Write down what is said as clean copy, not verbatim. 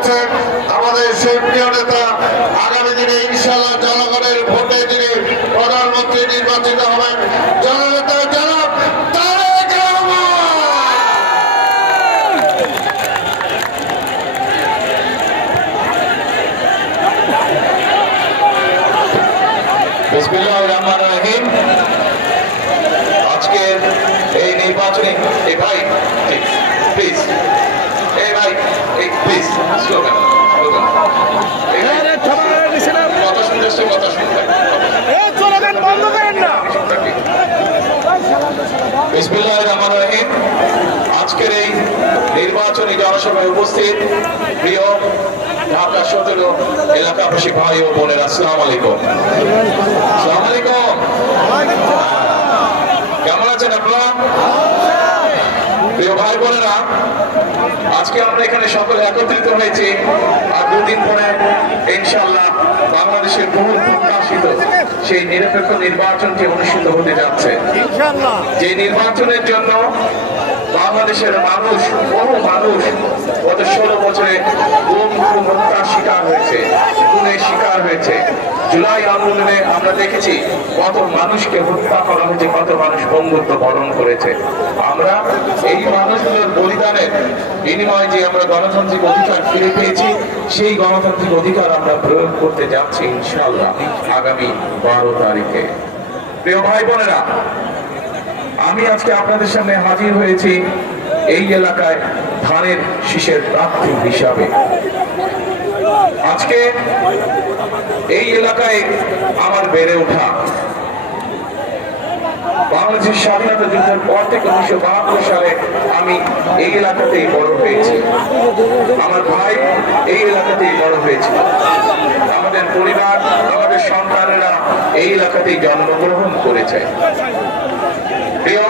করেছে আমাদের সেই প্রিয় নেতা। আগামী দিনে ইনশাআল্লাহ জনগণের ভোটে যিনি প্রধানমন্ত্রী নির্বাচিত হবেন, জননেতা জনাব তারেক রহমান। বিসমিল্লাহির রহমানির রহিম। আজকের এই নির্বাচনে ভাই প্লিজ, ভাই প্লিজ স্লোগান কথা শুনতে কথা শুনতে বন্ধ করেন না। বিসমিল্লাহির রহমানির রহিম। আজকের এই নির্বাচনী জনসভায় উপস্থিত প্রিয় ঢাকা 17 এলাকাবাসী ভাই ও বোনেরা, আসসালামু আলাইকুম। আসসালামু আলাইকুম। কেমন আছেন আপনারা? প্রিয় ভাই বোনেরা, আজকে আমরা এখানে সকলে একত্রিত হয়েছি আর দুদিন পরে ইনশাআল্লাহ বাংলাদেশের বহুল প্রত্যাশিত সেই নিরপেক্ষ নির্বাচনটি অনুষ্ঠিত হতে যাচ্ছে। যে নির্বাচনের জন্য বাংলাদেশের মানুষ, বহু মানুষ গত 16 বছরে গুম হত্যার শিকার হয়েছে, খুনের শিকার হয়েছে। জুলাই আন্দোলনে আমরা দেখেছি কত মানুষকে হত্যা করা হয়েছে, কত মানুষ বঙ্গত্ব বরণ করেছে। আমরা এই মানুষগুলোর বলিদানের বিনিময়ে যে আমরা গণতান্ত্রিক অধিকার ফিরে পেয়েছি, সেই গণতান্ত্রিক অধিকার আমরা প্রয়োগ করতে যাচ্ছি ইনশাআল্লাহ আগামী 12 তারিখে। প্রিয় ভাই বোনেরা, আমি আজকে আপনাদের সামনে হাজির হয়েছি এই এলাকায় ধানের শীষের প্রার্থী হিসাবে। আজকে এই এলাকায় আমার বেড়ে ওঠা, বাংলাদেশের স্বাধীনতা যুদ্ধের পর থেকে 1972 সালে আমি এই এলাকাতেই বড় হয়েছি। আমার ভাই এই এলাকাতেই বড় হয়েছিল। আমাদের পরিবার, আমাদের সন্তানেরা এই এলাকাতেই জন্মগ্রহণ করেছে। প্রিয়